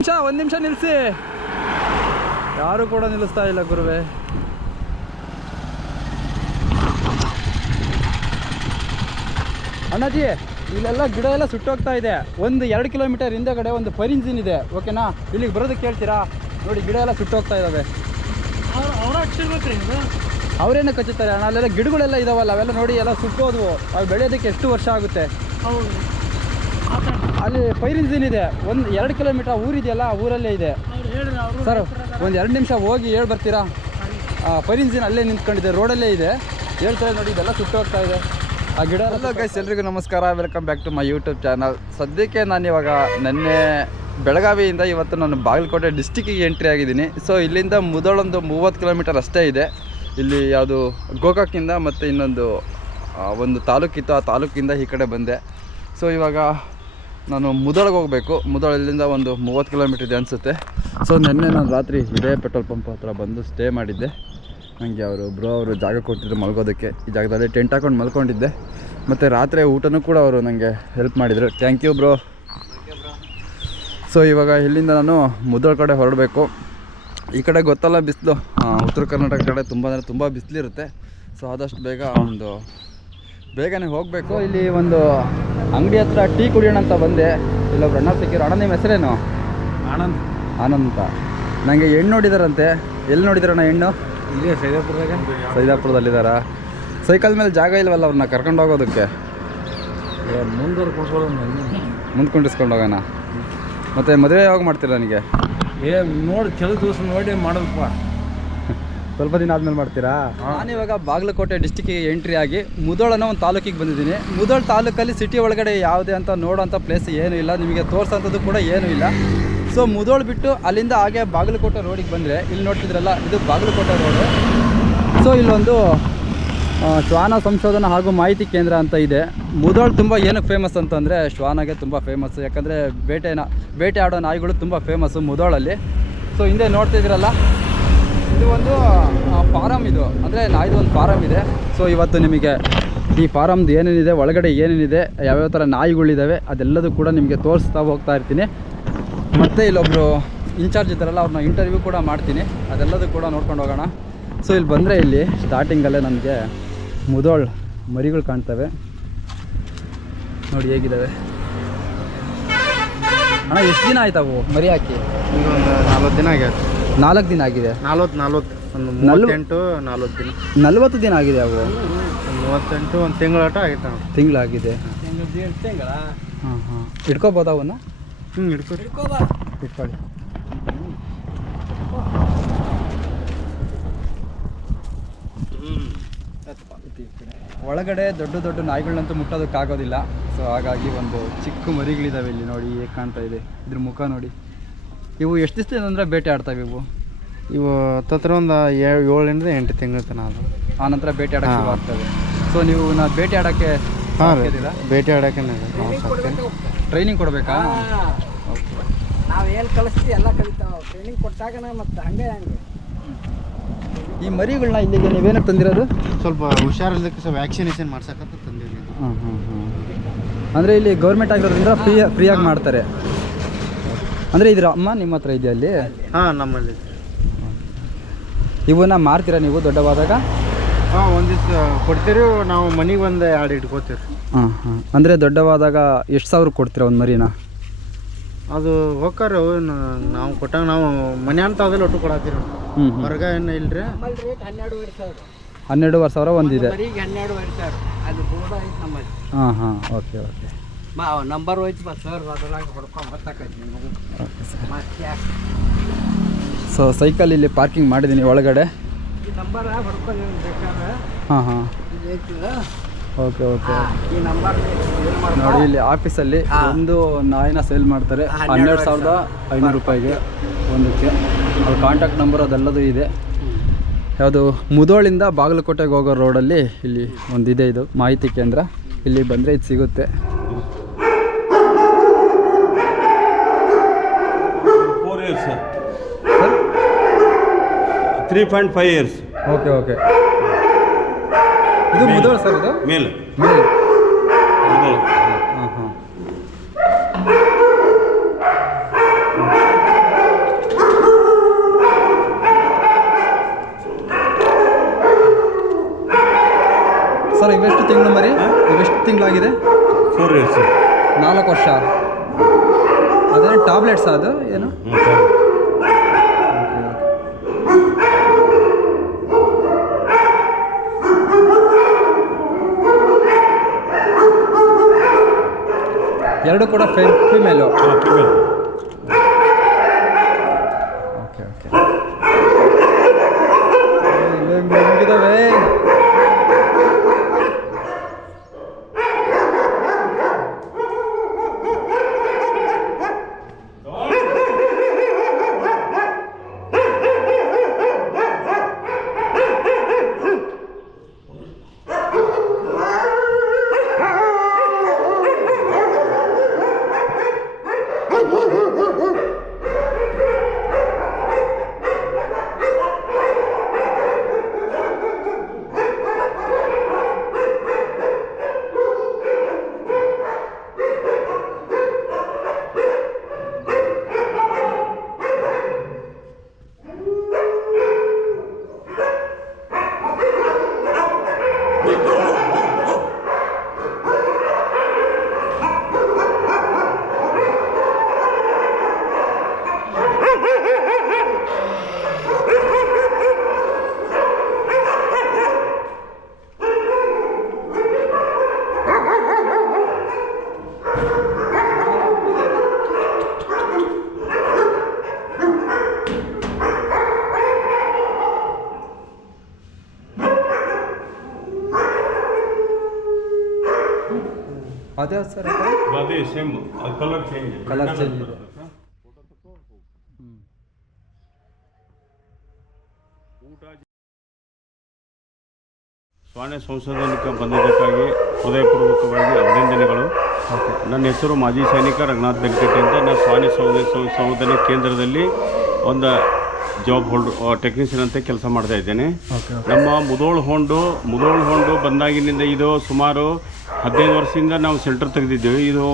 ನಿಮಿಷ, ಒಂದು ನಿಮಿಷ ನಿಲ್ಲಿಸಿ ಯಾರು ಕೂಡ ನಿಲ್ಲಿಸ್ತಾ ಇಲ್ಲ ಗುರುವೆ. ಅಣ್ಣಾಜಿ, ಇಲ್ಲೆಲ್ಲ ಗಿಡ ಎಲ್ಲ ಸುಟ್ಟೋಗ್ತಾ ಇದೆ. ಒಂದು ಎರಡು ಕಿಲೋಮೀಟರ್ ಹಿಂದೆಗಡೆ ಒಂದು ಪರಿಂಜಿನ್ ಇದೆ. ಓಕೆನಾ? ಇಲ್ಲಿಗೆ ಬರೋದಕ್ಕೆ ಕೇಳ್ತೀರಾ? ನೋಡಿ, ಗಿಡ ಎಲ್ಲ ಸುಟ್ಟೋಗ್ತಾ ಇದ್ದಾವೆ ಅವರೇನು ಕಚ್ಚುತ್ತಾರೆ? ಅಣ್ಣ, ಅಲ್ಲೆಲ್ಲ ಗಿಡಗಳೆಲ್ಲ ಇದಾವಲ್ಲ, ಅವೆಲ್ಲ ನೋಡಿ ಎಲ್ಲ ಸುಟ್ಟೋದ್ವು. ಅವು ಬೆಳೆಯೋದಕ್ಕೆ ಎಷ್ಟು ವರ್ಷ ಆಗುತ್ತೆ? ಅಲ್ಲಿ ಪೈರಿಂಜಿನ್ ಇದೆ ಒಂದು ಎರಡು ಕಿಲೋಮೀಟರ್ ಊರಿದೆಯಲ್ಲ ಆ ಊರಲ್ಲೇ ಇದೆ. ಸರ್ ಒಂದು ಎರಡು ನಿಮಿಷ ಹೋಗಿ ಹೇಳಿ ಬರ್ತೀರಾ? ಪರಿಂಜಿನ್ ಅಲ್ಲೇ ನಿಂತ್ಕೊಂಡಿದೆ ರೋಡಲ್ಲೇ ಇದೆ. ಹೇಳ್ತಾರೆ ನೋಡಿ ಇದೆಲ್ಲ ಸುಟ್ಟೋಗ್ತಾ ಇದೆ. ಆ ಗಿಡ ಎಲ್ಲ ಗೈಸ್ ಎಲ್ರಿಗೂ ನಮಸ್ಕಾರ. Welcome back to my YouTube channel ಸದ್ಯಕ್ಕೆ ನಾನು ಇವಾಗ ನೆನ್ನೆ ಬೆಳಗಾವಿಯಿಂದ ಇವತ್ತು ನಾನು ಬಾಗಲಕೋಟೆ ಡಿಸ್ಟಿಕ್ಕಿಗೆ ಎಂಟ್ರಿ ಆಗಿದ್ದೀನಿ. ಸೊ ಇಲ್ಲಿಂದ ಮೊದಲೊಂದು ಮೂವತ್ತು ಕಿಲೋಮೀಟರ್ ಅಷ್ಟೇ ಇದೆ. ಇಲ್ಲಿ ಯಾವುದು ಗೋಕಾಕಿಂದ ಮತ್ತು ಇನ್ನೊಂದು ಒಂದು ತಾಲೂಕಿತ್ತು. ಆ ತಾಲೂಕಿಂದ ಈ ಕಡೆ ಬಂದೆ. ಸೊ ಇವಾಗ ನಾನು ಮುದೋಳಿಗೆ ಹೋಗಬೇಕು. ಮುದಳಲ್ಲಿಂದ ಒಂದು ಮೂವತ್ತು ಕಿಲೋಮೀಟ್ರ್ ಇದೆ ಅನಿಸುತ್ತೆ. ಸೊ ನಿನ್ನೆ ನಾನು ರಾತ್ರಿ ಇದೇ ಪೆಟ್ರೋಲ್ ಪಂಪ್ ಹತ್ರ ಬಂದು ಸ್ಟೇ ಮಾಡಿದ್ದೆ. ನನಗೆ ಅವರು ಬ್ರೋ ಅವರು ಜಾಗ ಕೊಟ್ಟಿದ್ರು ಮಲ್ಗೋದಕ್ಕೆ. ಈ ಜಾಗದಲ್ಲಿ ಟೆಂಟ್ ಹಾಕೊಂಡು ಮಲ್ಕೊಂಡಿದ್ದೆ. ಮತ್ತು ರಾತ್ರಿ ಊಟನೂ ಕೂಡ ಅವರು ನನಗೆ ಹೆಲ್ಪ್ ಮಾಡಿದರು. ಥ್ಯಾಂಕ್ ಯು ಬ್ರೋ ಸೊ ಇವಾಗ ಇಲ್ಲಿಂದ ನಾನು ಮುದೋಳ ಕಡೆ ಹೊರಡಬೇಕು. ಈ ಕಡೆ ಗೊತ್ತಲ್ಲ ಬಿಸಿಲು. ಉತ್ತರ ಕರ್ನಾಟಕ ಕಡೆ ತುಂಬ ಅಂದರೆ ತುಂಬ ಬಿಸಿಲಿರುತ್ತೆ. ಸೊ ಆದಷ್ಟು ಬೇಗ ಒಂದು, ಬೇಗನೆ ಹೋಗಬೇಕು. ಇಲ್ಲಿ ಒಂದು ಅಂಗಡಿ ಹತ್ರ ಟೀ ಕುಡಿಯೋಣ ಅಂತ ಬಂದೆ. ಇಲ್ಲೊಬ್ರು ಅಣ್ಣ ಸಿಕ್ಕಿರೋ ಅಣ್ಣ ನಿಮ್ಮ ಹೆಸರೇನು? ಆನಂದ್. ಆನಂದ ನನಗೆ ಹೆಣ್ಣು ನೋಡಿದಾರಂತೆ. ಎಲ್ಲಿ ನೋಡಿದಾರಣ್ಣ ಹೆಣ್ಣು? ಇಲ್ಲೇ ಸೈದಾಪುರದಾಗ. ಸೈದಾಪುರದಲ್ಲಿದ್ದಾರಾ? ಸೈಕಲ್ ಮೇಲೆ ಜಾಗ ಇಲ್ವಲ್ಲ ಅವ್ರನ್ನ ಕರ್ಕೊಂಡು ಹೋಗೋದಕ್ಕೆ? ಮುಂದೆ ಕುಂಡಿಸ್ಕೊಂಡು ಹೋಗೋಣ. ಮತ್ತು ಮದುವೆ ಯಾವಾಗ ಮಾಡ್ತೀರಾ ನನಗೆ? ಏ ನೋಡಿ ಕೆಲವು ದಿವಸ ನೋಡಿ ಮಾಡೋದಪ್ಪ. ಸ್ವಲ್ಪ ದಿನ ಆದ್ಮೇಲೆ ಮಾಡ್ತೀರಾ? ನಾನು ಇವಾಗ ಬಾಗಲಕೋಟೆ ಡಿಸ್ಟಿಕ್ಕಿಗೆ ಎಂಟ್ರಿ ಆಗಿ ಮುದೋಳ ಒಂದು ತಾಲೂಕಿಗೆ ಬಂದಿದ್ದೀನಿ. ಮುದೋಳ ತಾಲೂಕಲ್ಲಿ ಸಿಟಿ ಒಳಗಡೆ ಯಾವುದೇ ಅಂತ ನೋಡೋಂಥ ಪ್ಲೇಸ್ ಏನೂ ಇಲ್ಲ. ನಿಮಗೆ ತೋರಿಸೋಂಥದ್ದು ಕೂಡ ಏನು ಇಲ್ಲ. ಸೊ ಮುದೋಳ ಬಿಟ್ಟು ಅಲ್ಲಿಂದ ಹಾಗೆ ಬಾಗಲಕೋಟೆ ರೋಡಿಗೆ ಬಂದರೆ ಇಲ್ಲಿ ನೋಡ್ತಿದ್ರಲ್ಲ, ಇದು ಬಾಗಲಕೋಟೆ ರೋಡು ಸೊ ಇಲ್ಲೊಂದು ಶ್ವಾನ ಸಂಶೋಧನಾ ಹಾಗೂ ಮಾಹಿತಿ ಕೇಂದ್ರ ಅಂತ ಇದೆ. ಮುದೋಳ್ ತುಂಬ ಏನಕ್ಕೆ ಫೇಮಸ್ ಅಂತಂದರೆ ಶ್ವಾನಗೆ ತುಂಬ ಫೇಮಸ್ ಯಾಕಂದರೆ ಬೇಟೆನ, ಬೇಟೆ ಆಡೋ ನಾಯಿಗಳು ತುಂಬ ಫೇಮಸ್ಸು ಮುದೋಳಲ್ಲಿ. ಸೊ ಹಿಂದೆ ನೋಡ್ತಿದ್ದೀರಲ್ಲ ಇದು ಒಂದು ಫಾರಮ್ ಇದು. ಅಂದರೆ ನಾಯ್ದು ಒಂದು ಫಾರಮ್ ಇದೆ. ಸೊ ಇವತ್ತು ನಿಮಗೆ ಈ ಫಾರಮ್ದು ಏನೇನಿದೆ, ಒಳಗಡೆ ಏನೇನಿದೆ, ಯಾವ್ಯಾವ ಥರ ನಾಯಿಗಳಿದ್ದಾವೆ ಅದೆಲ್ಲದೂ ಕೂಡ ನಿಮಗೆ ತೋರಿಸ್ತಾ ಹೋಗ್ತಾ ಇರ್ತೀನಿ. ಮತ್ತು ಇಲ್ಲೊಬ್ಬರು ಇನ್ಚಾರ್ಜ್ ಇದ್ದಾರಲ್ಲ, ಅವ್ರನ್ನ ಇಂಟರ್ವ್ಯೂ ಕೂಡ ಮಾಡ್ತೀನಿ. ಅದೆಲ್ಲದೂ ಕೂಡ ನೋಡ್ಕೊಂಡು ಹೋಗೋಣ. ಸೊ ಇಲ್ಲಿ ಬಂದರೆ ಇಲ್ಲಿ ಸ್ಟಾರ್ಟಿಂಗಲ್ಲೇ ನನಗೆ ಮುದೋಳ್ ಮರಿಗಳು ಕಾಣ್ತವೆ. ನೋಡಿ ಹೇಗಿದ್ದಾವೆ ಅಣ್ಣ, ಎಷ್ಟು ದಿನ ಆಯ್ತವು ಮರಿ ಹಾಕಿ? ಈಗ ಒಂದು ನಲ್ವತ್ತು ದಿನ ಆಗ್ಯಾದ ನಾಲ್ಕು ದಿನ ಆಗಿದೆ? ನಲ್ವತ್ತು ನಲ್ವತ್ತು. ಒಂದು ನಲ್ವ- ಮೂವತ್ತೆಂಟು ನಲ್ವತ್ತು ದಿನ. ನಲ್ವತ್ತು ದಿನ ಆಗಿದೆ ಅವು? ಮೂವತ್ತೆಂಟು ಒಂದು ತಿಂಗಳಾಟ ಆಗೈತೆ ನಾವು ತಿಂಗಳಾಗಿದೆ ತಿಂಗಳ ಹಾಂ. ಹಾಂ ಇಟ್ಕೋಬೋದಾ ಅವನ್ನ? ಹ್ಞೂ ಹಿಡ್ಕೊರಿ ಇಟ್ಕೊಳ್ಳಿ ಒಳಗಡೆ ದೊಡ್ಡ ದೊಡ್ಡ ನಾಯಿಗಳನ್ನಂತೂ ಮುಟ್ಟೋದಕ್ಕಾಗೋದಿಲ್ಲ. ಸೊ ಹಾಗಾಗಿ ಒಂದು ಚಿಕ್ಕ ಮರಿಗಳಿದಾವೆ ಇಲ್ಲಿ ನೋಡಿ ಹೇಗೆ ಕಾಣ್ತಾ ಇದೆ. ಇದ್ರ ಮುಖ ನೋಡಿ. ಇವು ಎಷ್ಟು ದಿವಸದಿಂದ ಅಂದರೆ ಬೇಟೆ ಆಡ್ತಾವೆ ಇವು? ಇವು ತತ್ರ ಒಂದು ಏಳರಿಂದ ಎಂಟು ತಿಂಗಳ ತನ ಅದು. ಆ ನಂತರ ಬೇಟೆ ಆಡೋಕೆ. ಶುರು ಆಗ್ತವೆ ಸೊ ನೀವು ನಾ ಬೇಟೆ ಆಡೋಕ್ಕೆ ಹಾಂ ರೀ? ಭೇಟಿ ಆಡೋಕೆ ನಾವು ಸಾಕ್ತೇನೆ ಟ್ರೈನಿಂಗ್ ಕೊಡಬೇಕಾ? ನಾವು ಏನು ಕಲಿಸ್ತೀವಿ ಎಲ್ಲ ಕಲಿತಾವ. ಟ್ರೈನಿಂಗ್ ಕೊಟ್ಟಾಗ ಮತ್ತು ಹಂಗೆ ಹಂಗೆ. ಈ ಮರಿಗಳನ್ನ ಇಲ್ಲಿಗೆ ನೀವೇನಕ್ಕೆ ತಂದಿರೋದು? ಸ್ವಲ್ಪ ಹುಷಾರಿಲ್ಲದಕ್ಕೆ ಸ್ವಲ್ಪ ವ್ಯಾಕ್ಸಿನೇಷನ್ ಮಾಡ್ಸಕ್ಕಂತ ತಂದಿರೋದು ಹಾಂ ಹಾಂ ಹಾಂ ಅಂದರೆ ಇಲ್ಲಿ ಗೌರ್ಮೆಂಟ್ ಆಗಿರೋದ್ರಿಂದ ಫ್ರೀ ಫ್ರೀಯಾಗಿ ಮಾಡ್ತಾರೆ. ಅಂದರೆ ಇದ್ರ ಅಮ್ಮ ನಿಮ್ಮ ಹತ್ರ ಇದೆಯಾ ಅಲ್ಲಿ? ಹಾಂ ನಮ್ಮಲ್ಲಿ ಇವನ್ನ ಮಾರ್ತೀರಾ ನೀವು ದೊಡ್ಡವಾದಾಗ? ಹಾಂ ಒಂದಿವ್ಸ ದಿವಸ ಕೊಡ್ತೀರಿ ನಾವು ಮನೆಗೆ ಒಂದು ಎರಡು ಇಟ್ಕೋತೀವಿ ಹಾಂ ಹಾಂ. ಅಂದರೆ ದೊಡ್ಡವಾದಾಗ ಎಷ್ಟು ಸಾವಿರ ಕೊಡ್ತೀರಾ ಒಂದು ಮರಿನ? ಅದು ಹೋಗ್ಕಾರ ನಾವು ಕೊಟ್ಟಾಗ ನಾವು ಮನೆ ಅಂತ ಅದ್ರಲ್ಲಿ ಒಟ್ಟು ಕೊಡತ್ತೀರಿ ಹ್ಞೂ ಹೊರಗ ಏನು ಇಲ್ರಿ. ಹನ್ನೆರಡುವರೆ ಸಾವಿರ ಒಂದಿದೆ. ಹನ್ನೆರಡುವರೆ ಸಾವಿರ. ಅದು ಬೋರ್ಡ್ ಐತೆ ನಮ್ಮಲ್ಲಿ. ಹಾಂ ಹಾಂ. Okay okay. ಮಾ ನಂಬರ್ ಹೋಯ್ತು ಬಾ ಸರ್ ಅದ್ರಾಗ ಹೊಡ್ಕೊಂಡು ಸೊ ಸೈಕಲ್ ಇಲ್ಲಿ ಪಾರ್ಕಿಂಗ್ ಮಾಡಿದ್ದೀನಿ ಒಳಗಡೆ. ಈ ನಂಬರ್ ಹೊಡ್ಕೊಂಡು ಬೇಕಾದ್ರೆ. ಹಾಂ ಹಾಂ. ಓಕೆ ಓಕೆ ಈ ನಂಬರ್ ನೋಡಿ ಇಲ್ಲಿ ಆಫೀಸಲ್ಲಿ ಒಂದು ನಾಯಿನ ಸೇಲ್ ಮಾಡ್ತಾರೆ. ಹನ್ನೆರಡು ಹನ್ನೆರಡು ಸಾವಿರದ ಐನೂರು ರೂಪಾಯಿಗೆ ಒಂದಕ್ಕೆ. ಅವ್ರ ಕಾಂಟ್ಯಾಕ್ಟ್ ನಂಬರ್ ಅದೆಲ್ಲದೂ ಇದೆ. ಯಾವುದು ಮುದೋಳಿಂದ ಬಾಗಲಕೋಟೆಗೆ ಹೋಗೋ ರೋಡಲ್ಲಿ ಇಲ್ಲಿ ಒಂದಿದೆ ಇದು ಮಾಹಿತಿ ಕೇಂದ್ರ. ಇಲ್ಲಿ ಬಂದರೆ ಇದು ಸಿಗುತ್ತೆ. Years sir three point five years okay okay ಇದು ಮೊದಲು ಸರ್ ಇದು? ಮೇಲ್. ಮೇಲ್. ಹಾಂ ಹಾಂ. ಸರ್ ಇವೆಷ್ಟು ತಿಂಗಳು ಮರಿ? ಇವೆಷ್ಟು ತಿಂಗಳಾಗಿದೆ? ಫೋರ್ ಇಯರ್ಸ್ ನಾಲ್ಕು ವರ್ಷ. ಅದೇನು ಟ್ಯಾಬ್ಲೆಟ್ಸ್ ಅದು ಏನು? ಎರಡು ಕೂಡ ಫಿಮೇಲು ಅದೇ ಸರ್ ಅದೇ. ಸೇಮ್ ಅದು ಕಲರ್ ಚೇಂಜ್ ಇದೆ. ಸ್ವಾನೆ ಸಂಶೋಧನಕ್ಕೆ ಬಂದಿದ್ದಕ್ಕಾಗಿ ಹೃದಯಪೂರ್ವಕವಾಗಿ ಅಭಿನಂದನೆಗಳು. ನನ್ನ ಹೆಸರು ಮಾಜಿ ಸೈನಿಕ ರಂಗನಾಥ್ ಬೆಂಕಟ್ಟಿ ಅಂತ. ನಾನು ಸ್ವಾನೆ ಸಂಶೋಧನೆ ಸಂಶೋಧನೆ ಕೇಂದ್ರದಲ್ಲಿ ಒಂದು ಜಾಬ್ ಹೋಲ್ಡ್ ಟೆಕ್ನಿಷಿಯನ್ ಅಂತ ಕೆಲಸ ಮಾಡ್ತಾ ಇದ್ದೇನೆ. ನಮ್ಮ ಮುದೋಳು ಹೊಂಡು ಮುದೋಳು ಹೊಂಡು ಬಂದಾಗಿನಿಂದ ಇದು ಸುಮಾರು ಹದಿನೈದು ವರ್ಷದಿಂದ ನಾವು ಸೆಂಟರ್ ತೆಗೆದಿದ್ದೇವೆ. ಇದು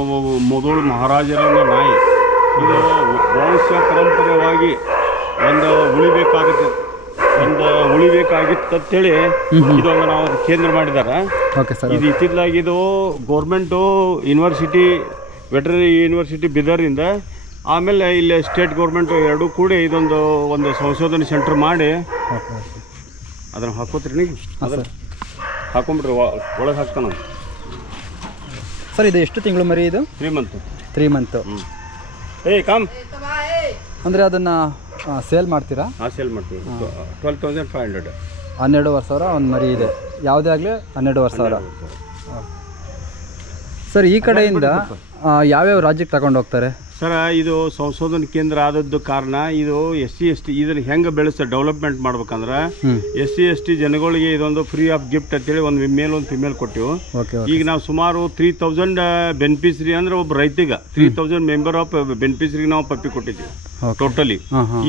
ಮುದೋಳ್ ಮಹಾರಾಜರ ನಾಯಿ. ಇದು ವಂಶ ಪರಂಪರೆಯವಾಗಿ ಒಂದು ಉಳಿಬೇಕಾಗುತ್ತೆ ಒಂದು ಉಳಿಬೇಕಾಗಿತ್ತಂತೇಳಿ ಇದೊಂದು ನಾವು ಕೇಂದ್ರ ಮಾಡಿದ್ದಾರೆ ಇದು ಇತ್ತಿತ್ತಲಾಗಿ ಇದು ಗೌರ್ಮೆಂಟು ಯೂನಿವರ್ಸಿಟಿ ವೆಟರ್ನರಿ ಯೂನಿವರ್ಸಿಟಿ ಬಿದರಿಂದ ಆಮೇಲೆ ಇಲ್ಲಿ ಸ್ಟೇಟ್ ಗೌರ್ಮೆಂಟ್ ಎರಡೂ ಕೂಡಿ ಇದೊಂದು ಒಂದು ಸಂಶೋಧನೆ ಸೆಂಟರ್ ಮಾಡಿ ಅದನ್ನು ಹಾಕೋತ್ರಿ ನೀವು? ಸರ್. ಹಾಕೊಂಬಿಡ್ರಿ ಒಳಗೆ ಹಾಕ್ತಾನ ಸರ್ ಇದು ಎಷ್ಟು ತಿಂಗಳು ಮರಿ ಇದು? ತ್ರೀ ಮಂತ್ ತ್ರೀ ಮಂತ್ ಏ ಏಯ್ ಕಾಮ್ ಅಂದರೆ ಅದನ್ನು ಸೇಲ್ ಮಾಡ್ತೀರಾ? ಹಾಂ ಸೇಲ್ ಮಾಡ್ತೀವಿ. ಟ್ವೆಲ್ ತೌಸಂಡ್ ಫೈವ್ ಹಂಡ್ರೆಡ್ ಹನ್ನೆರಡುವರೆ ಸಾವಿರ ಒಂದು ಮರಿ ಇದೆ. ಯಾವುದೇ ಆಗಲಿ ಹನ್ನೆರಡುವರೆ ಸಾವಿರ. ಸರ್ ಈ ಕಡೆಯಿಂದ ಯಾವ್ಯಾವ ರಾಜ್ಯಕ್ಕೆ ತಗೊಂಡು ಹೋಗ್ತಾರೆ? ಸರ್ ಇದು ಸಂಶೋಧನಾ ಕೇಂದ್ರ ಆದದ್ದು ಕಾರಣ ಇದು ಎಸ್ ಸಿ ಎಸ್ ಟಿ ಇದನ್ನು ಹೆಂಗೆ ಬೆಳೆಸ ಡೆವಲಪ್ಮೆಂಟ್ ಮಾಡ್ಬೇಕಂದ್ರೆ. ಎಸ್ ಸಿ ಎಸ್ ಟಿ ಜನಗಳಿಗೆ ಇದೊಂದು ಫ್ರೀ ಆಫ್ ಗಿಫ್ಟ್ ಅಂತೇಳಿ ಒಂದು ಮೇಲ್ ಒಂದು ಫಿಮೇಲ್ ಕೊಟ್ಟಿವು. ಈಗ ನಾವು ಸುಮಾರು ತ್ರೀ ತೌಸಂಡ್ ಬೆನಿಫಿಷರಿ ಅಂದ್ರೆ ಒಬ್ಬ ರೈತಿಗೆ ತ್ರೀ ತೌಸಂಡ್ ಮೆಂಬರ್ ಆಫ್ ಬೆನಿಫಿಷರಿಗೆ ನಾವು ಪಪ್ಪಿ ಕೊಟ್ಟಿದ್ದೀವಿ. ಟೋಟಲಿ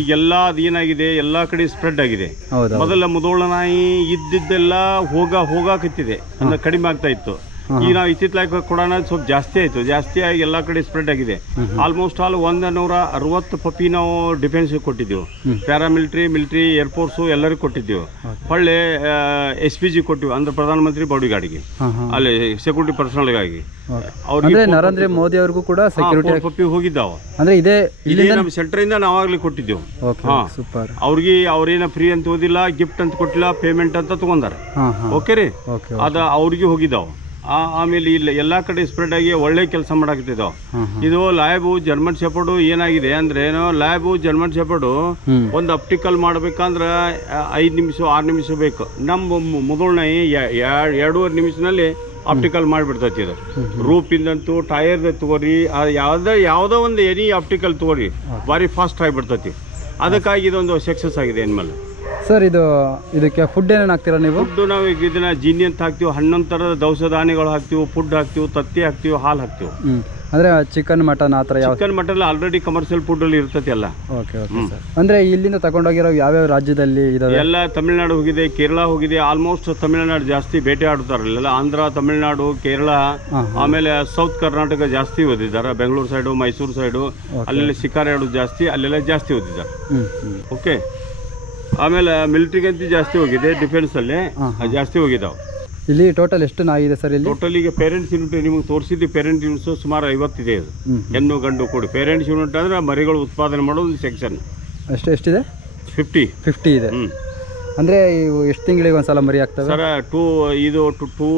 ಈಗೆಲ್ಲಾ ಅದೇನಾಗಿದೆ ಎಲ್ಲ ಕಡೆ ಸ್ಪ್ರೆಡ್ ಆಗಿದೆ. ಮೊದಲ ಮುದೋಳ ನಾಯಿ ಇದ್ದಿದ್ದೆಲ್ಲ ಹೋಗ ಹೋಗಾಕತ್ತಿದೆ ಅಂದ್ರೆ ಕಡಿಮೆ ಆಗ್ತಾ ಇತ್ತು. ಈಗ ನಾವು ಇತ್ತಿತ್ತಲಾಗಿ ಕೊಡೋಣ ಸ್ವಲ್ಪ ಜಾಸ್ತಿ ಆಯಿತು. ಜಾಸ್ತಿ ಆಗಿ ಎಲ್ಲ ಕಡೆ ಸ್ಪ್ರೆಡ್ ಆಗಿದೆ. ಆಲ್ಮೋಸ್ಟ್ ಆಲ್ ಒಂದು ನೂರ ಅರವತ್ತು ಪಪ್ಪಿ ನಾವು ಡಿಫೆನ್ಸಿಗೆ ಕೊಟ್ಟಿದ್ದೆವು ಪ್ಯಾರಾಮಿಲಿಟ್ರಿ ಮಿಲಿಟ್ರಿ ಏರ್ಫೋರ್ಸು ಎಲ್ಲರಿಗೂ ಕೊಟ್ಟಿದ್ದೆವು. ಹೊಳ್ಳೆ ಎಸ್ ಪಿ ಜಿ ಕೊಟ್ಟಿವಿ. ಅಂದ್ರೆ ಪ್ರಧಾನಮಂತ್ರಿ ಬಾಡಿ ಗಾಡಿಗೆ ಹಾಂ ಹಾಂ ಅಲ್ಲಿ ಸೆಕ್ಯೂರಿಟಿ ಪರ್ಸನಲ್ಗಾಗಿ ಅವ್ರಿಗೆ ನರೇಂದ್ರ ಮೋದಿ ಅವ್ರಿಗೂ ಕೂಡ ಸೆಕ್ಯೂರಿಟಿ ಪಪ್ಪಿ ಹೋಗಿದ್ದಾವ. ಅಂದ್ರೆ ಇದೇ ಇಲ್ಲಿ ನಮ್ಮ ಇಂದ ನಾವಾಗ್ಲಿ ಕೊಟ್ಟಿದ್ದೆವು. ಸೂಪರ್. ಅವ್ರಿಗೆ ಅವ್ರೇನ ಫ್ರೀ ಅಂತ ಓದಿಲ್ಲ ಗಿಫ್ಟ್ ಅಂತ ಕೊಟ್ಟಿಲ್ಲ ಪೇಮೆಂಟ್ ಅಂತ ತಗೊಂಡಾರ. ಓಕೆ ರೀ ಅದ ಅವ್ರಿಗೆ ಹೋಗಿದ್ದಾವ. ಆಮೇಲೆ ಇಲ್ಲಿ ಎಲ್ಲ ಕಡೆ ಸ್ಪ್ರೆಡ್ ಆಗಿ ಒಳ್ಳೆ ಕೆಲಸ ಮಾಡಾಕತ್ತಿದ್ದಾವ ಇದು ಲ್ಯಾಬು ಜರ್ಮನ್ ಶೆಪರ್ಡು ಏನಾಗಿದೆ ಅಂದ್ರೆ ಲ್ಯಾಬು ಜರ್ಮನ್ ಶೆಪರ್ಡು. ಒಂದು ಅಪ್ಟಿಕಲ್ ಮಾಡ್ಬೇಕಂದ್ರೆ ಐದು ನಿಮಿಷ ಆರು ನಿಮಿಷ ಬೇಕು. ನಮ್ಮ ಮೊದಲನೇ ಎರಡೂವರೆ ನಿಮಿಷನಲ್ಲಿ ಆಪ್ಟಿಕಲ್ ಮಾಡಿಬಿಡ್ತೈತಿ ಇದು. ರೂಪಿಂದಂತೂ ಟೈರ್ದ ತಗೋರಿ ಯಾವುದೇ ಯಾವುದೋ ಒಂದು ಎನಿ ಆಪ್ಟಿಕಲ್ ತಗೋರಿ ಭಾರಿ ಫಾಸ್ಟ್ ಆಗಿಬಿಡ್ತೈತಿ. ಅದಕ್ಕಾಗಿ ಇದೊಂದು ಸಕ್ಸಸ್ ಆಗಿದೆ ಎನ್ಮೇಲೆ ಸರ್ ಇದು ಇದಕ್ಕೆ ಫುಡ್ ಏನೇನು ಹಾಕ್ತೀರಾ ನೀವು? ಫುಡ್ ನಾವು ಈಗ ಇದನ್ನ ಜೀನಿ ಅಂತ ಹಾಕ್ತೀವಿ ಹನ್ನೊಂದು ಥರದ ದವಸ ಧಾನ್ಯಗಳು ಹಾಕ್ತೀವಿ ಫುಡ್ ಹಾಕ್ತೀವಿ ತತ್ತಿ ಹಾಕ್ತೀವಿ ಹಾಲು ಹಾಕ್ತೀವಿ. ಅಂದ್ರೆ ಅಂದರೆ ಚಿಕನ್ ಮಟನ್ ಆ ಥರ ಯಾವ chicken mutton already commercial food ಅಲ್ಲಿ ಇರ್ತೈತಿ ಎಲ್ಲ. ಓಕೆ ಓಕೆ ಸರ್ ಅಂದರೆ ಇಲ್ಲಿಂದ ತಗೊಂಡೋಗಿರೋ ಯಾವ್ಯಾವ ರಾಜ್ಯದಲ್ಲಿ ಇದಾವೆ? ಎಲ್ಲ ತಮಿಳ್ನಾಡು ಹೋಗಿದೆ ಕೇರಳ ಹೋಗಿದೆ ಆಲ್ಮೋಸ್ಟ್ ತಮಿಳುನಾಡು ಜಾಸ್ತಿ ಬೇಟೆ ಆಡ್ತಾರೆ. ಇಲ್ಲೆಲ್ಲ ಆಂಧ್ರ ತಮಿಳುನಾಡು ಕೇರಳ ಆಮೇಲೆ ಸೌತ್ ಕರ್ನಾಟಕ ಜಾಸ್ತಿ ಓದಿದ್ದಾರೆ. ಬೆಂಗಳೂರು ಸೈಡು ಮೈಸೂರು ಸೈಡು ಅಲ್ಲೆಲ್ಲ ಶಿಕಾರಿ ಆಡೋದು ಜಾಸ್ತಿ ಅಲ್ಲೆಲ್ಲ ಜಾಸ್ತಿ ಓದಿದ್ದಾರೆ. ಓಕೆ ಆಮೇಲೆ ಮಿಲಿಟ್ರಿಗಂತೂ ಜಾಸ್ತಿ ಹೋಗಿದೆ ಡಿಫೆನ್ಸಲ್ಲಿ ಜಾಸ್ತಿ ಹೋಗಿದ್ದಾವೆ ಇಲ್ಲಿ ಟೋಟಲ್ ಎಷ್ಟು ನಾಯಿ ಇದೆ ಸರ್ ಇಲ್ಲಿ? ಟೋಟಲ್ ಈಗ ಪೇರೆಂಟ್ಸ್ ಯೂನಿಟ್ ನಿಮಗೆ ತೋರಿಸಿದ್ದು ಪೇರೆಂಟ್ ಯೂನಿಟ್ಸ್ ಸುಮಾರು ಐವತ್ತಿದೆ ಅದು. ಹೆಣ್ಣು ಗಂಡು ಕೂಡಿ. ಪೇರೆಂಟ್ಸ್ ಯೂನಿಟ್ ಅಂದ್ರೆ ಮರಿಗಳು ಉತ್ಪಾದನೆ ಮಾಡೋದು ಸೆಕ್ಷನ್ ಎಷ್ಟು ಎಷ್ಟಿದೆ? ಫಿಫ್ಟಿ ಫಿಫ್ಟಿ ಇದೆ. ಅಂದರೆ ಎಷ್ಟು ತಿಂಗಳಿಗೆ ಒಂದು ಸಲ ಮರಿ ಆಗ್ತದೆ ಸರ್ ಟೂ ಇದು two two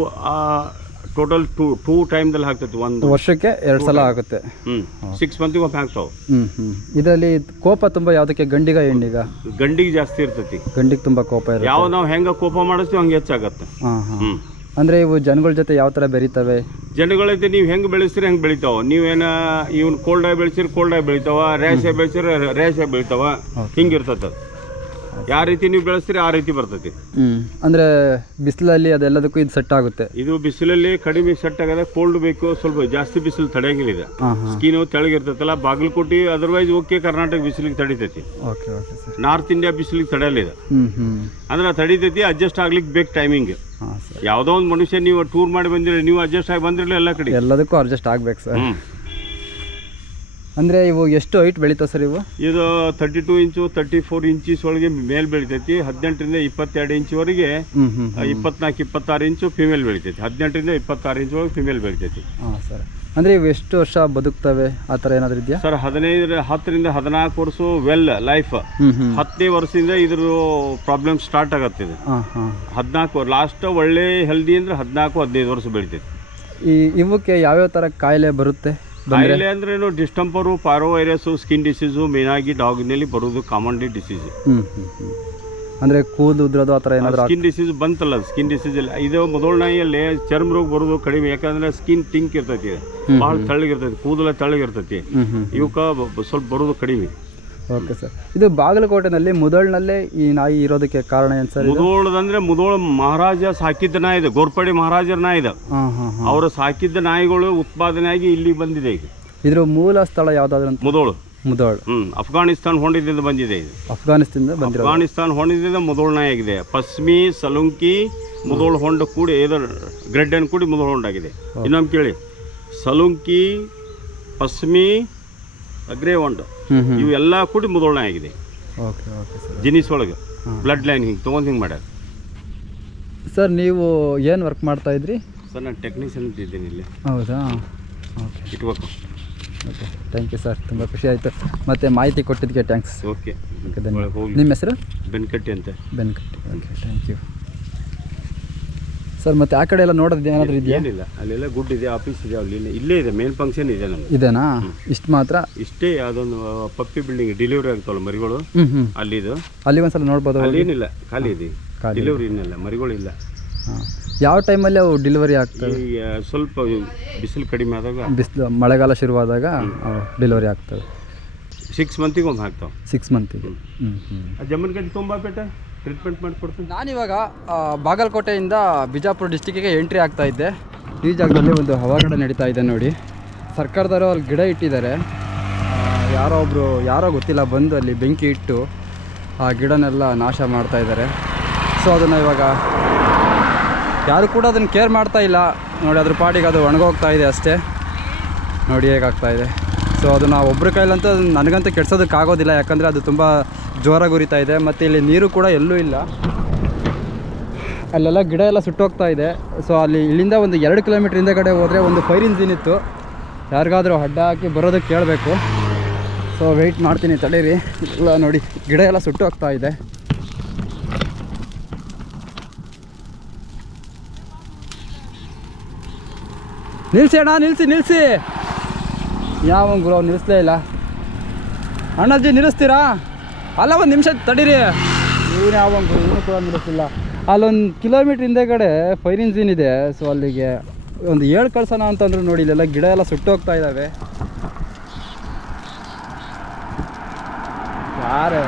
total two two ಟೈಮ್ದಲ್ಲಿ ಹಾಕ್ತೈತಿ ಒಂದು ವರ್ಷಕ್ಕೆ ಎರಡು ಸಲ ಆಗುತ್ತೆ. ಹ್ಞೂ ಸಿಕ್ಸ್ ಮಂತಿಗೆ ಒಮ್ಮೆ ಹಾಕ್ತಾವೆ. ಹ್ಞೂ ಹ್ಞೂ ಇದರಲ್ಲಿ ಕೋಪ ತುಂಬ ಯಾವುದಕ್ಕೆ? ಗಂಡಿಗ ಹೆಣ್ಣಿಗ? ಗಂಡಿಗೆ ಜಾಸ್ತಿ ಇರ್ತೈತಿ. ಗಂಡಿಗೆ ತುಂಬ ಕೋಪ ಇರುತ್ತೆ. ಯಾವ ನಾವು ಹೆಂಗೆ ಕೋಪ ಮಾಡಿಸ್ತೀವಿ ಹಂಗೆ ಹೆಚ್ಚಾಗತ್ತೆ. ಹಾಂ ಹಾಂ. ಅಂದರೆ ಇವು ಜನಗಳ ಜೊತೆ ಯಾವ ಥರ ಬೆರೀತವೆ? ಜೊತೆ ನೀವು ಹೆಂಗೆ ಬೆಳೆಸ್ತೀರಿ ಹೆಂಗೆ ಬೆಳಿತಾವ. ನೀವೇನ ಇವ್ನ ಕೋಲ್ಡ್ ಆಗಿ ಬೆಳೆಸಿರಿ ಕೋಲ್ಡ್ ಆಗಿ ಬೆಳಿತಾವ. ರೇಷೆ ಆಗಿ ಬೆಳೆಸಿರಿ ರ್ಯಾಶ್ ಆಗಿ ಬೆಳಿತಾವ ಹಿಂಗೆ ಇರ್ತೈತೆ ಯಾವ ರೀತಿ ನೀವು ಬೆಳೆಸ್ತೀರಿ ಆ ರೀತಿ ಬರ್ತೈತಿ. ಅಂದ್ರೆ ಅಂದರೆ ಬಿಸಿಲಲ್ಲಿ ಅದೆಲ್ಲದಕ್ಕೂ ಇದು ಸೆಟ್ ಆಗುತ್ತೆ. ಇದು ಬಿಸಿಲಲ್ಲಿ ಕಡಿಮೆ ಸೆಟ್ ಆಗದೆ ಕೋಲ್ಡ್ ಬೇಕು ಸ್ವಲ್ಪ ಜಾಸ್ತಿ ಬಿಸಿಲು ತಡೆಯಂಗಿಲ್ಲ ಇದೆ. ಹಾಂ ಹಾಂ. ಸ್ಕೀನು ತೆಳಗಿರ್ತೈತಲ್ಲ ಬಾಗಲಕೋಟೆ ಅದರ್ವೈಸ್ ಓಕೆ ಕರ್ನಾಟಕ ಬಿಸಿಲಿಗೆ ತಡಿತೈತಿ. Okay okay sir north India ಬಿಸಿಲಿಗೆ ತಡೆಯಲ್ಲ ಇದು. ಹ್ಞೂ ಹ್ಞೂ ಅಂದ್ರೆ ತಡಿತೈತಿ ಅಡ್ಜಸ್ಟ್ ಆಗ್ಲಿಕ್ಕೆ ಬೇಕು ಟೈಮಿಂಗ್ ಹಾಂ ಸರ್ ಯಾವುದೋ ಒಂದು ಮನುಷ್ಯ ನೀವು ಟೂರ್ ಮಾಡಿ ಬಂದಿರಿ ನೀವು ಅಡ್ಜಸ್ಟ್ ಆಗಿ ಬಂದಿರಲಿ ಎಲ್ಲ ಕಡೆ. ಎಲ್ಲದಕ್ಕೂ ಅಡ್ಜಸ್ಟ್ ಆಗ್ಬೇಕು ಸರ್ ಅಂದರೆ ಇವು ಎಷ್ಟು ಹೈಟ್ ಬೆಳೀತಾವೆ ಸರ್ ಇವು? ಇದು thirty two inch thirty four inches ಒಳಗೆ ಮೇಲ್ ಬೆಳಿತೈತಿ. ಹದಿನೆಂಟರಿಂದ ಇಪ್ಪತ್ತೆರಡು ಇಂಚ್ವರೆಗೆ ಇಪ್ಪತ್ನಾಲ್ಕು ಇಪ್ಪತ್ತಾರು ಇಂಚು ಫಿಮೇಲ್ ಬೆಳಿತೈತಿ. ಹದಿನೆಂಟರಿಂದ ಇಪ್ಪತ್ತಾರು ಇಂಚ್ ಒಳಗೆ ಫಿಮೇಲ್ ಬೆಳಿತೈತಿ. ಹಾಂ ಸರ್. ಅಂದ್ರೆ ಇವು ಎಷ್ಟು ವರ್ಷ ಬದುಕ್ತವೆ? ಆ ಥರ ಏನಾದರೂ ಇದೆಯಾ? ಸರ್ ಹದಿನೈದು ಹತ್ತರಿಂದ ಹದಿನಾಲ್ಕು ವರ್ಷ ವೆಲ್ ಲೈಫ್ ಹತ್ತನೇ ವರ್ಷದಿಂದ ಇದ್ರ ಪ್ರಾಬ್ಲಮ್ ಸ್ಟಾರ್ಟ್ ಆಗತ್ತೆ ಇದು. ಹದಿನಾಲ್ಕು ಲಾಸ್ಟ್ ಒಳ್ಳೆ ಹೆಲ್ದಿ ಅಂದ್ರೆ ಹದಿನಾಲ್ಕು ಹದಿನೈದು ವರ್ಷ ಬೆಳಿತೈತಿ. ಈ ಇವಕ್ಕೆ ಯಾವ್ಯಾವ ಥರ ಕಾಯಿಲೆ ಬರುತ್ತೆ? ಕಾಯಿಲೆ ಅಂದ್ರೆ distemper parvo virus skin disease ಮೇನಾಗಿ ಡಾಗ್ನಲ್ಲಿ ಬರೋದು ಕಾಮನ್ಲಿ ಡಿಸೀಸ್ ಅಂದ್ರೆ ಹ್ಞೂ ಹ್ಞೂ ಅಂದರೆ ಕೂದಲು ಉದ್ರೋದು ಆ ಥರ ಏನಾದರೂ ಸ್ಕಿನ್ ಡಿಸೀಸ್ ಬಂತಲ್ಲ ಸ್ಕಿನ್ ಡಿಸೀಸ್ ಇಲ್ಲ. ಇದು ಮೊದಲ ನಾಯಿಯಲ್ಲಿ ಚರ್ಮ ರೋಗ ಬರೋದು ಕಡಿಮೆ ಯಾಕಂದ್ರೆ ಸ್ಕಿನ್ ಟಿಂಕ್ ಇರ್ತೈತಿ. ಭಾಳ ತಳ್ಳಗಿರ್ತೈತಿ ಕೂದಲ ತಳ್ಳಗಿರ್ತೈತಿ. ಇವಕ್ಕೆ ಸ್ವಲ್ಪ ಬರೋದು ಕಡಿಮೆ. Okay sir. ಇದು ಬಾಗಲಕೋಟೆನಲ್ಲಿ ಮುದೋಳ್ನಲ್ಲೇ ಈ ನಾಯಿ ಇರೋದಕ್ಕೆ ಕಾರಣ ಏನು ಸರ್ ಮುದೋಳದಂದ್ರೆ ಮುದೋಳ ಮಹಾರಾಜ ಸಾಕಿದ್ದ ನಾಯಿ ಇದೆ ಗೋರ್ಪಡಿ ಮಹಾರಾಜರ ನಾಯಿ ಇದೆ. ಅವರು ಸಾಕಿದ್ದ ನಾಯಿಗಳು ಉತ್ಪಾದನೆಯಾಗಿ ಇಲ್ಲಿ ಬಂದಿದೆ ಈಗ. ಇದ್ರ ಮೂಲ ಸ್ಥಳ ಯಾವ್ದಾದ್ರು ಮುದೋಳು. ಮುದೋಳ್. ಹ್ಮ್ ಅಫ್ಘಾನಿಸ್ತಾನ್ ಹೊಂಡಿದಿಂದ ಬಂದಿದೆ ಇದು. ಅಫ್ಘಾನಿಸ್ತಾನದಿಂದ ಬಂದಿರೋ ಅಫ್ಘಾನಿಸ್ತಾನ್ ಹೊಂಡದಿಂದ ಮುದೋಳ್ ನಾಯಿ ಆಗಿದೆ. ಪಶ್ಮಿ ಸಲುಂಕಿ ಮುದೋಳ್ ಹೊಂಡ ಕೂಡಿ ಇದರ ಗ್ರೆಡ್ ಅನ್ನು ಕೂಡಿ ಮುದೋಳ್ ಹೊಂಡಾಗಿದೆ ಇನ್ನೊಂದು ಕೇಳಿ. ಸಲುಂಕಿ ಪಸ್ಮಿ ಅಗ್ರೇ ಒಂಡ್ ಹ್ಞೂ ಹ್ಞೂ ಇವು ಎಲ್ಲ ಕೂಡಿ ಮುದೋಳ್ನೆ ಆಗಿದೆ. Okay okay sir. ಜಿನಿಸ್ ಒಳಗೆ. ಬ್ಲಡ್ ಲೈನ್ ಹಿಂಗೆ ತೊಗೊಂಡು ಹಿಂಗೆ ಮಾಡ್ಯಾರ. ಸರ್ ನೀವು ಏನು ವರ್ಕ್ ಮಾಡ್ತಾ ಇದ್ರಿ? ಸರ್ ನಾನು ಟೆಕ್ನಿಷಿಯನ್ ಅಂತ ಇದ್ದೀನಿ ಇಲ್ಲಿ. ಹೌದಾ? ಓಕೆ. ಇಟ್ಬೇಕು ಓಕೆ. ಥ್ಯಾಂಕ್ ಯು ಸರ್ ತುಂಬ ಖುಷಿ ಆಯಿತು. ಮತ್ತು ಮಾಹಿತಿ ಕೊಟ್ಟಿದ್ದಕ್ಕೆ ಥ್ಯಾಂಕ್ಸ್ ಓಕೆ. ನಿಮ್ಮ ಹೆಸರು? ಬೆನ್ಕಟ್ಟಿ ಅಂತ. Benkatti. Okay thank you sir ಮತ್ತೆ ಆ ಕಡೆ ಎಲ್ಲ ನೋಡೋದು ಏನಾದರೂ ಇದೆಯಾ? ಏನಿಲ್ಲ. ಅಲ್ಲೆಲ್ಲ ಗುಡ್ ಇದೆ ಆಫೀಸ್ ಇದೆ ಅಲ್ಲಿ ಇಲ್ಲೇ- ಇಲ್ಲೇ ಇದೆ ಮೇನ್ ಫಂಕ್ಷನ್ ಇದೆ ನಮ್ದು. ಇದೇನಾ? ಇಷ್ಟು ಮಾತ್ರ? ಇಷ್ಟೇ ಅದೊಂದು ಪಪ್ಪಿ ಬಿಲ್ಡಿಂಗ್ ಡೆಲಿವರಿ ಆಗ್ತಾವಲ್ಲ ಮರಿಗಳು. ಹ್ಞೂ ಹ್ಞೂ ಅಲ್ಲಿದು. ಅಲ್ಲಿ ಒಂದ್ಸಲ ನೋಡ್ಬೋದು ಅಲ್ಲಿ ಏನಿಲ್ಲ ಖಾಲಿ ಇದೆ. ಖಾಲಿ. ಡೆಲಿವರಿ ಏನಿಲ್ಲ ಮರಿಗಳಿಲ್ಲ ಹಾಂ. ಯಾವ ಟೈಮಲ್ಲಿ ಅವು ಡೆಲಿವರಿ ಆಗ್ತವೆ? ಈಗ ಸ್ವಲ್ಪ ಬಿಸಿಲು ಕಡಿಮೆ ಆದಾಗ ಬಿಸಿಲು ಮಳೆಗಾಲ ಶುರುವಾದಾಗ ಡೆಲಿವರಿ ಆಗ್ತವೆ. ಸಿಕ್ಸ್ ಮಂತಿಗೆ ಒಂದು ಹಾಕ್ತಾವೆ. ಸಿಕ್ಸ್ ಮಂತಿಗೆ ಹ್ಞೂ ಹ್ಞೂ ಆ ಜಮ್ಮನ್ ಗಡ್ಡಿ ತುಂಬ ಬೇಟ ಟ್ರೀಟ್ಮೆಂಟ್ ಮಾಡಿಕೊಡ್ತೀನಿ. ನಾನಿವಾಗ ಬಾಗಲಕೋಟೆಯಿಂದ ಬಿಜಾಪುರ ಡಿಸ್ಟಿಕ್ಕಿಗೆ ಎಂಟ್ರಿ ಆಗ್ತಾ ಇದ್ದೆ. ಈ ಜಾಗದಲ್ಲಿ ಒಂದು ಹವಾಗಡ ನಡೀತಾ ಇದೆ ನೋಡಿ. ಸರ್ಕಾರದವರು ಅಲ್ಲಿ ಗಿಡ ಇಟ್ಟಿದ್ದಾರೆ. ಯಾರೋ ಒಬ್ಬರು ಯಾರೋ ಗೊತ್ತಿಲ್ಲ, ಬಂದು ಅಲ್ಲಿ ಬೆಂಕಿ ಇಟ್ಟು ಆ ಗಿಡನೆಲ್ಲ ನಾಶ ಮಾಡ್ತಾ ಇದ್ದಾರೆ. ಸೊ ಅದನ್ನು ಇವಾಗ ಯಾರು ಕೂಡ ಅದನ್ನು ಕೇರ್ ಮಾಡ್ತಾ ಇಲ್ಲ. ನೋಡಿ, ಅದ್ರ ಪಾಟಿಗೆ ಅದು ಒಣಗೋಗ್ತಾ ಇದೆ ಅಷ್ಟೇ. ನೋಡಿ, ಹೇಗಾಗ್ತಾ ಇದೆ. ಸೊ ಅದನ್ನು ಒಬ್ಬರ ಕೈಲಂತೂ ನನಗಂತೂ ಕೆಡ್ಸೋದಕ್ಕಾಗೋದಿಲ್ಲ. ಯಾಕಂದರೆ ಅದು ತುಂಬ ಜೋರಾಗಿ ಉರಿತಾ ಇದೆ, ಮತ್ತು ಇಲ್ಲಿ ನೀರು ಕೂಡ ಎಲ್ಲೂ ಇಲ್ಲ. ಅಲ್ಲೆಲ್ಲ ಗಿಡ ಎಲ್ಲ ಸುಟ್ಟೋಗ್ತಾ ಇದೆ. ಸೊ ಅಲ್ಲಿ ಇಲ್ಲಿಂದ ಒಂದು ಎರಡು ಕಿಲೋಮೀಟ್ರ್ ಹಿಂದೆಗಡೆ ಹೋದರೆ ಒಂದು ಫೈರ್ ಇಂಜಿನ್ ಇತ್ತು. ಯಾರಿಗಾದರೂ ಅಡ್ಡ ಹಾಕಿ ಬರೋದಕ್ಕೆ ಕೇಳಬೇಕು. ಸೊ ವೆಯ್ಟ್ ಮಾಡ್ತೀನಿ, ತಡೀರಿ. ಎಲ್ಲ ನೋಡಿ, ಗಿಡ ಎಲ್ಲ ಸುಟ್ಟೋಗ್ತಾ ಇದೆ. ನಿಲ್ಸಿ ಅಣ್ಣ, ನಿಲ್ಸಿ ನಿಲ್ಸಿ. ಯಾವ ಗುರು ನಿಲ್ಲಿಸ್ಲೇ ಇಲ್ಲ. ಅಣ್ಣಾಜಿ ನಿಲ್ಲಿಸ್ತೀರಾ? ಅಲ್ಲ ಒಂದು ನಿಮಿಷ ತಡೀರಿ. ಏನು ಯಾವ ಇವನು ಕೂಡ ನಿಲ್ಲಿಸಿಲ್ಲ ಅಲ್ಲೊಂದು ಕಿಲೋಮೀಟ್ರ್ ಹಿಂದೆಗಡೆ ಫೈರ್ ಇಂಜಿನ್ ಇದೆ. ಸೊ ಅಲ್ಲಿಗೆ ಒಂದು ಏಳು ಕಳ್ಸೋಣ ಅಂತಂದ್ರೆ ನೋಡಿ ಇಲ್ಲೆಲ್ಲ ಗಿಡ ಎಲ್ಲ ಸುಟ್ಟೋಗ್ತಾ ಇದ್ದಾವೆ ಯಾರು?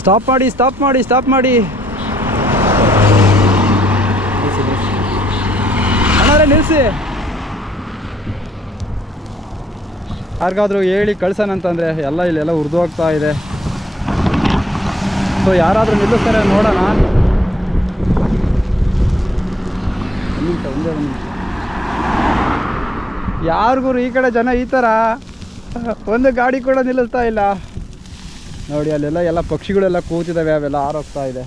ಸ್ಟಾಪ್ ಮಾಡಿ ಸ್ಟಾಪ್ ಮಾಡಿ ಸ್ಟಾಪ್ ಮಾಡಿ. ಅಣ್ಣಾರೆ ನಿಲ್ಲಿಸಿ ಯಾರಿಗಾದ್ರೂ ಹೇಳಿ ಕಳ್ಸೋಣ ಅಂತಂದರೆ ಎಲ್ಲ ಇಲ್ಲೆಲ್ಲ ಉರಿದು ಹೋಗ್ತಾ ಇದೆ. ಸೊ ಯಾರಾದರೂ ನಿಲ್ಲಿಸ್ತಾರೆ ನೋಡೋಣ. ಯಾರಿಗೂ ಈ ಕಡೆ ಜನ ಈ ಥರ ಒಂದು ಗಾಡಿ ಕೂಡ ನಿಲ್ಲಿಸ್ತಾ ಇಲ್ಲ. ನೋಡಿ, ಅಲ್ಲೆಲ್ಲ ಎಲ್ಲ ಪಕ್ಷಿಗಳೆಲ್ಲ ಕೂತಿದ್ದಾವೆ ಅವೆಲ್ಲ ಆರೋಗ್ತಾ ಇದೆ.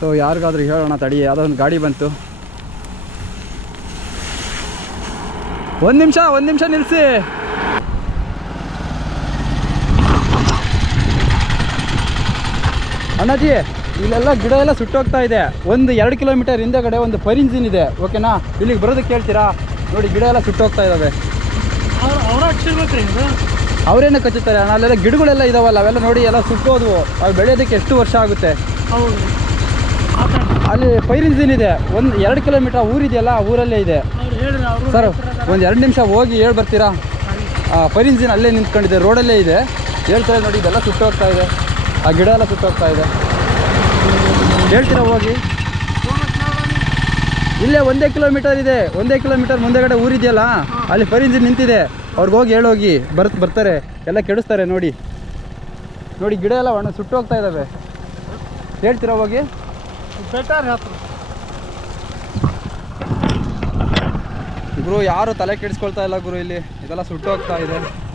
ಸೊ ಯಾರಿಗಾದ್ರೂ ಹೇಳೋಣ ತಡಿ, ಯಾವುದೋ ಒಂದು ಗಾಡಿ ಬಂತು. ಒಂದು ನಿಮಿಷ ಒಂದು ನಿಮಿಷ ನಿಲ್ಲಿಸಿ ಅಣ್ಣಾಜಿ ಇಲ್ಲೆಲ್ಲ ಗಿಡ ಎಲ್ಲ ಸುಟ್ಟೋಗ್ತಾ ಇದೆ. ಒಂದು ಎರಡು ಕಿಲೋಮೀಟರ್ ಹಿಂದೆಗಡೆ ಒಂದು ಪರಿಂಜಿನ್ ಇದೆ ಓಕೆನಾ? ಇಲ್ಲಿಗೆ ಬರೋದಕ್ಕೆ ಹೇಳ್ತೀರಾ ನೋಡಿ ಗಿಡ ಎಲ್ಲ ಸುಟ್ಟೋಗ್ತಾ ಇದ್ದಾವೆ ಅವರೇನು ಕಚ್ಚುತ್ತಾರೆ ಅಣ್ಣ? ಅಲ್ಲೆಲ್ಲ ಗಿಡಗಳೆಲ್ಲ ಇದಾವಲ್ಲ ಅವೆಲ್ಲ ನೋಡಿ ಎಲ್ಲ ಸುಟ್ಟೋದು ಅವು ಬೆಳೆಯೋದಕ್ಕೆ ಎಷ್ಟು ವರ್ಷ ಆಗುತ್ತೆ? ಅಲ್ಲಿ ಪೈರಿಂಜಿನ್ ಇದೆ. ಒಂದು ಎರಡು ಕಿಲೋಮೀಟರ್ ಊರಿದೆಯಲ್ಲ ಆ ಊರಲ್ಲೇ ಇದೆ. ಸರ್ ಒಂದು ಎರಡು ನಿಮಿಷ ಹೋಗಿ ಹೇಳಿ ಬರ್ತೀರಾ? ಪೈರಿಂಜಿನ್ ಅಲ್ಲೇ ನಿಂತ್ಕೊಂಡಿದೆ ರೋಡಲ್ಲೇ ಇದೆ. ಹೇಳ್ತಾರೆ ನೋಡಿ ಇದೆಲ್ಲ ಸುಟ್ಟೋಗ್ತಾ ಇದೆ. ಆ ಗಿಡ ಎಲ್ಲ ಸುಟ್ಟೋಗ್ತಾ ಇದೆ. ಹೇಳ್ತೀರಾ ಹೋಗಿ? ಇಲ್ಲೇ ಒಂದೇ ಕಿಲೋಮೀಟರ್ ಇದೆ. ಒಂದೇ ಕಿಲೋಮೀಟರ್ ಮುಂದೆಗಡೆ ಊರಿದೆಯಲ್ಲ ಅಲ್ಲಿ ಪೈರಿಂಜಿನ್ ನಿಂತಿದೆ. ಅವ್ರಿಗೆ ಹೋಗಿ ಹೇಳೋಗಿ ಬರ್ತ್ ಬರ್ತಾರೆ. ಎಲ್ಲ ಕೆಡಿಸ್ತಾರೆ ನೋಡಿ. ನೋಡಿ ಗಿಡ ಎಲ್ಲ ಒಣ ಸುಟ್ಟೋಗ್ತಾ ಇದ್ದಾವೆ ಹೇಳ್ತೀರಾ ಹೋಗಿ? ಬೆಟರ್ ಹೇಳ್ತಾರೆ ಗುರು ಯಾರು ತಲೆ ಕೆಡಿಸ್ಕೊಳ್ತಾ ಇಲ್ಲ ಗುರು ಇಲ್ಲಿ. ಇದೆಲ್ಲ ಸುಟ್ಟೋಗ್ತಾ ಇದೆ.